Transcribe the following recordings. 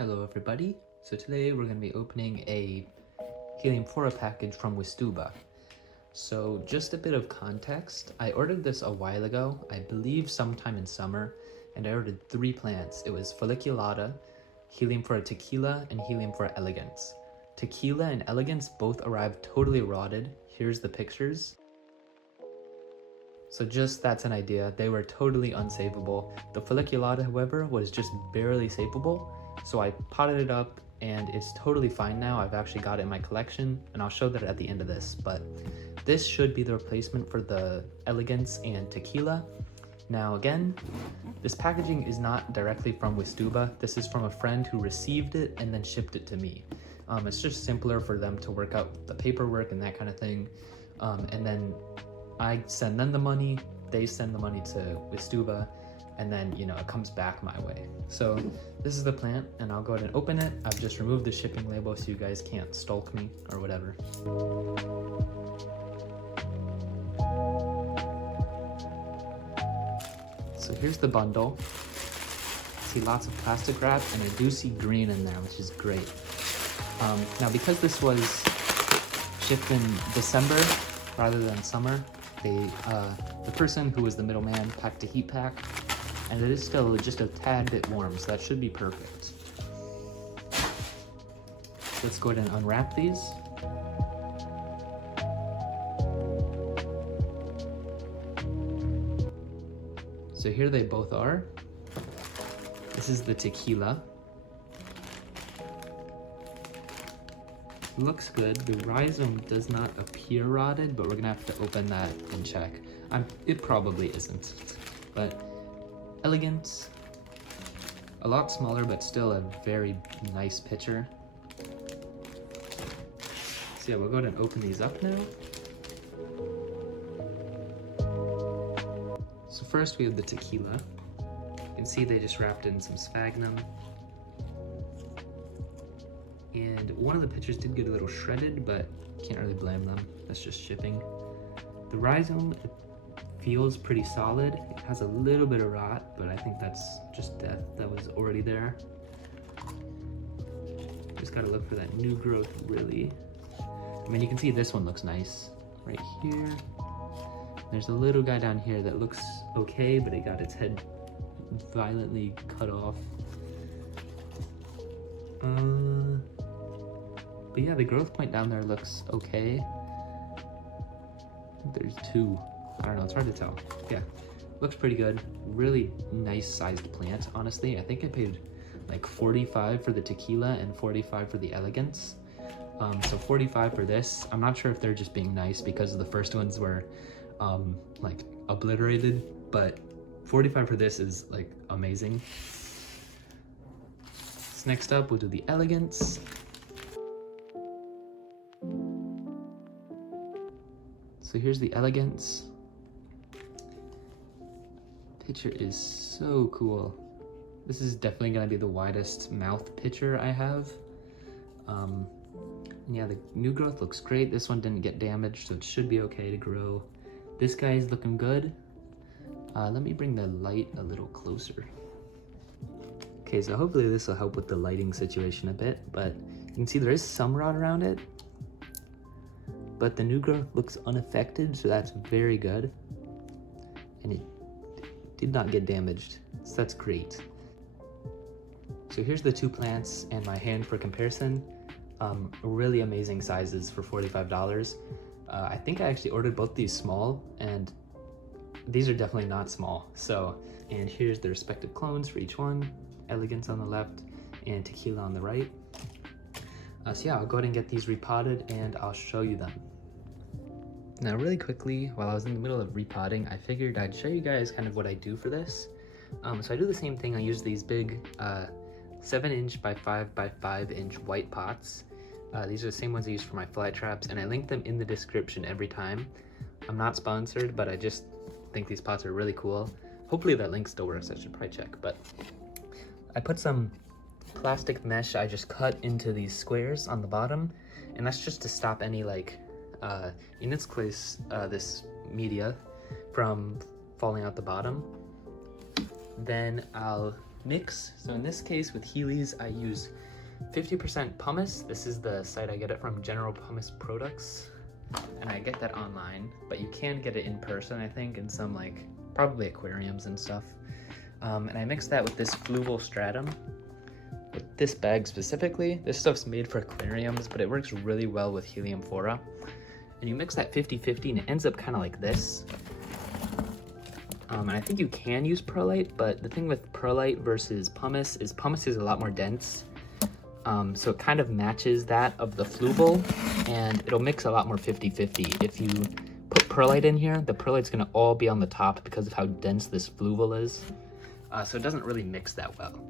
Hello everybody, so today we're going to be opening a Heliamphora package from Wistuba. So just a bit of context, I ordered this a while ago, I believe sometime in summer, and I ordered 3 plants. It was Folliculata, Heliamphora tequila, and Heliamphora elegans. Tequila and elegans both arrived totally rotted. Here's the pictures. So just that's an idea, they were totally unsavable. The Folliculata, however, was just barely savable. So I potted it up and it's totally fine now. I've actually got it in my collection and I'll show that at the end of this, but this should be the replacement for the elegance and tequila. Now again, this packaging is not directly from Wistuba. This is from a friend who received it and then shipped it to me. It's just simpler for them to work out the paperwork and that kind of thing. And then I send them the money, they send the money to Wistuba, and then, you know, it comes back my way. So this is the plant, and I'll go ahead and open it. I've just removed the shipping label so you guys can't stalk me or whatever. So here's the bundle. See lots of plastic wrap, and I do see green in there, which is great. Now because this was shipped in December rather than summer, the person who was the middleman packed a heat pack, and it is still just a tad bit warm, so that should be perfect. Let's go ahead and unwrap these. So here they both are. This is the tequila. Looks good. The rhizome does not appear rotted, but we're gonna have to open that and check. It probably isn't, but elegant. A lot smaller, but still a very nice picture. So yeah, we'll go ahead and open these up now. So first we have the tequila. You can see they just wrapped in some sphagnum. And one of the pictures did get a little shredded, but can't really blame them. That's just shipping. The rhizome feels pretty solid. It has a little bit of rot, but I think that's just death that was already there. Just gotta look for that new growth, really. I mean, you can see this one looks nice right here. There's a little guy down here that looks okay, but it got its head violently cut off. But yeah, the growth point down there looks okay. There's 2. I don't know, it's hard to tell. Yeah, looks pretty good. Really nice sized plant, honestly. I think I paid like $45 for the tequila and $45 for the elegance. So $45 for this. I'm not sure if they're just being nice because the first ones were like obliterated, but $45 for this is like amazing. So next up, we'll do the elegance. So here's the elegance. Picture is so cool. This is definitely gonna be the widest mouth picture I have. And yeah, the new growth looks great. This one didn't get damaged, so it should be okay to grow. This guy is looking good. Let me bring the light a little closer. Okay, so hopefully this will help with the lighting situation a bit, but you can see there is some rot around it, but the new growth looks unaffected, so that's very good. And it did not get damaged, so that's great. So here's the 2 plants and my hand for comparison. Really amazing sizes for $45. I think I actually ordered both these small, and these are definitely not small. So, and here's the respective clones for each one. Elegance on the left and tequila on the right. So yeah, I'll go ahead and get these repotted and I'll show you them. Now really quickly, while I was in the middle of repotting, I figured I'd show you guys kind of what I do for this. So I do the same thing. I use these big 7" by 5" by 5" white pots. These are the same ones I use for my fly traps, and I link them in the description every time. I'm not sponsored, but I just think these pots are really cool. Hopefully that link still works. I should probably check, but I put some plastic mesh I just cut into these squares on the bottom, and that's just to stop any like in its case this media from falling out the bottom. Then I'll mix. So in this case with Heelys, I use 50% pumice. This is the site I get it from, General Pumice Products. And I get that online, but you can get it in person, I think, in some like, probably aquariums and stuff. And I mix that with this fluval stratum. With this bag specifically, this stuff's made for aquariums, but it works really well with Heliamphora. And you mix that 50-50 and it ends up kind of like this. And I think you can use perlite, but the thing with perlite versus pumice is a lot more dense. So it kind of matches that of the fluval, and it'll mix a lot more 50-50. If you put perlite in here, the perlite's gonna all be on the top because of how dense this fluval is. So it doesn't really mix that well.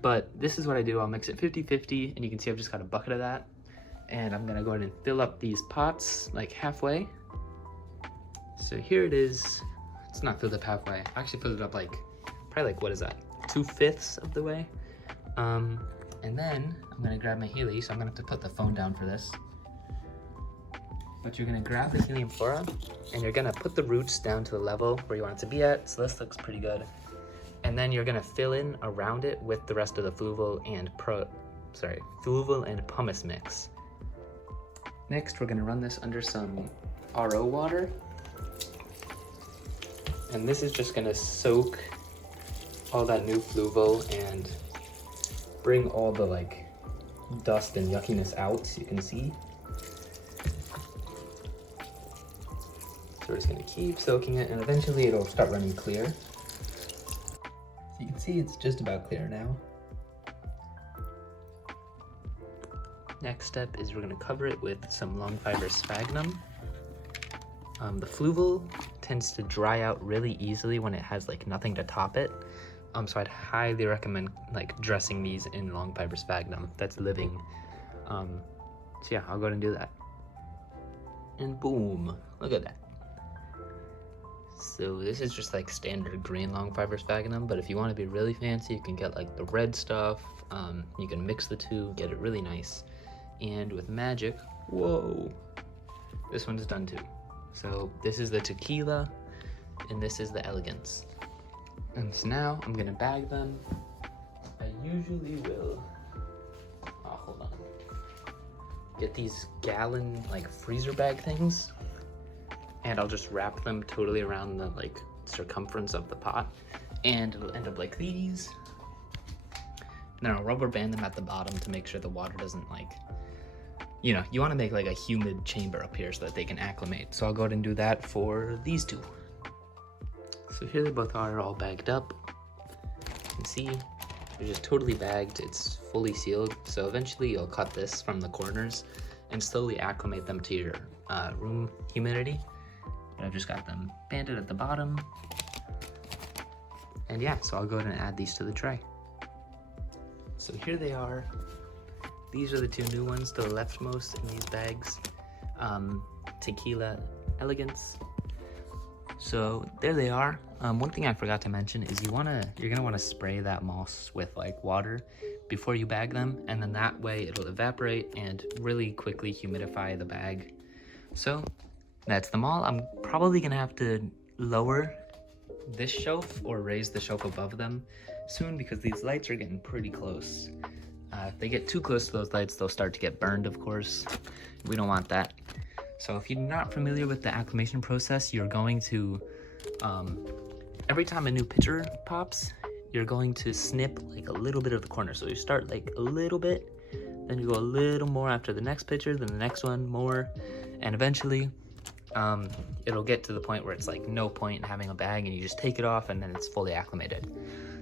But this is what I do. I'll mix it 50-50, and you can see I've just got a bucket of that. And I'm gonna go ahead and fill up these pots like halfway. So here it is. It's not filled up halfway. I actually filled it up like, probably like, what is that? 2/5 of the way. And then I'm gonna grab my Heli, so I'm gonna have to put the phone down for this. But you're gonna grab the Heliamphora, and you're gonna put the roots down to the level where you want it to be at. So this looks pretty good. And then you're gonna fill in around it with the rest of the fluval and pumice mix. Next, we're gonna run this under some RO water. And this is just gonna soak all that new fluval and bring all the like dust and yuckiness out, so you can see. So we're just gonna keep soaking it, and eventually it'll start running clear. So you can see it's just about clear now. Next step is we're gonna cover it with some long fiber sphagnum. The fluval tends to dry out really easily when it has like nothing to top it. So I'd highly recommend like dressing these in long fiber sphagnum that's living. So yeah, I'll go ahead and do that. And boom, look at that. So this is just like standard green long fiber sphagnum, but if you want to be really fancy, you can get like the red stuff. You can mix the two, get it really nice. And with magic, whoa, this one's done too. So this is the tequila, and this is the elegance. And so now I'm gonna bag them. I usually will, hold on. Get these gallon like freezer bag things, and I'll just wrap them totally around the like circumference of the pot, and it'll end up like these. And then I'll rubber band them at the bottom to make sure the water doesn't like, you know, you want to make like a humid chamber up here so that they can acclimate. So I'll go ahead and do that for these two. So here they both are all bagged up. You can see they're just totally bagged. It's fully sealed. So eventually you'll cut this from the corners and slowly acclimate them to your room humidity. But I've just got them banded at the bottom. And yeah, so I'll go ahead and add these to the tray. So here they are. These are the two new ones, the leftmost in these bags. Tequila Elegance. So there they are. One thing I forgot to mention is you're gonna wanna spray that moss with like water before you bag them, and then that way it'll evaporate and really quickly humidify the bag. So that's them all. I'm probably gonna have to lower this shelf or raise the shelf above them soon because these lights are getting pretty close. If they get too close to those lights, they'll start to get burned, of course. We don't want that. So if you're not familiar with the acclimation process, you're going to, every time a new pitcher pops, you're going to snip like a little bit of the corner. So you start like a little bit, then you go a little more after the next pitcher, then the next one more, and eventually it'll get to the point where it's like no point in having a bag and you just take it off and then it's fully acclimated.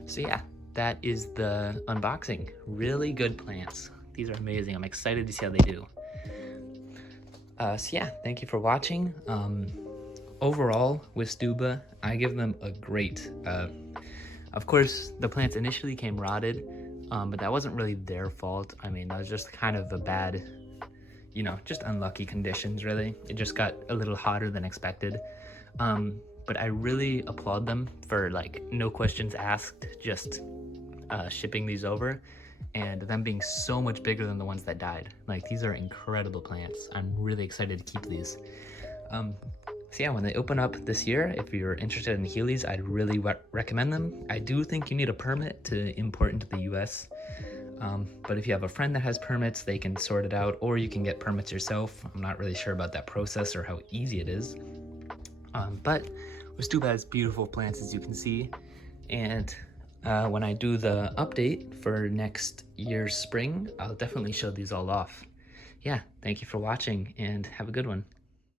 So yeah, that is the unboxing. Really good plants. These are amazing. I'm excited to see how they do. So yeah, thank you for watching. Overall, Wistuba, I give them a great. Of course, the plants initially came rotted, but that wasn't really their fault. I mean, that was just kind of a bad, you know, just unlucky conditions, really. It just got a little hotter than expected. But I really applaud them for like no questions asked, just shipping these over, and them being so much bigger than the ones that died. Like, these are incredible plants. I'm really excited to keep these. So yeah, when they open up this year, if you're interested in Heelys, I'd really recommend them. I do think you need a permit to import into the US. But if you have a friend that has permits, they can sort it out, or you can get permits yourself. I'm not really sure about that process or how easy it is. But Wistuba has beautiful plants, as you can see. And when I do the update for next year's spring, I'll definitely show these all off. Yeah, thank you for watching and have a good one.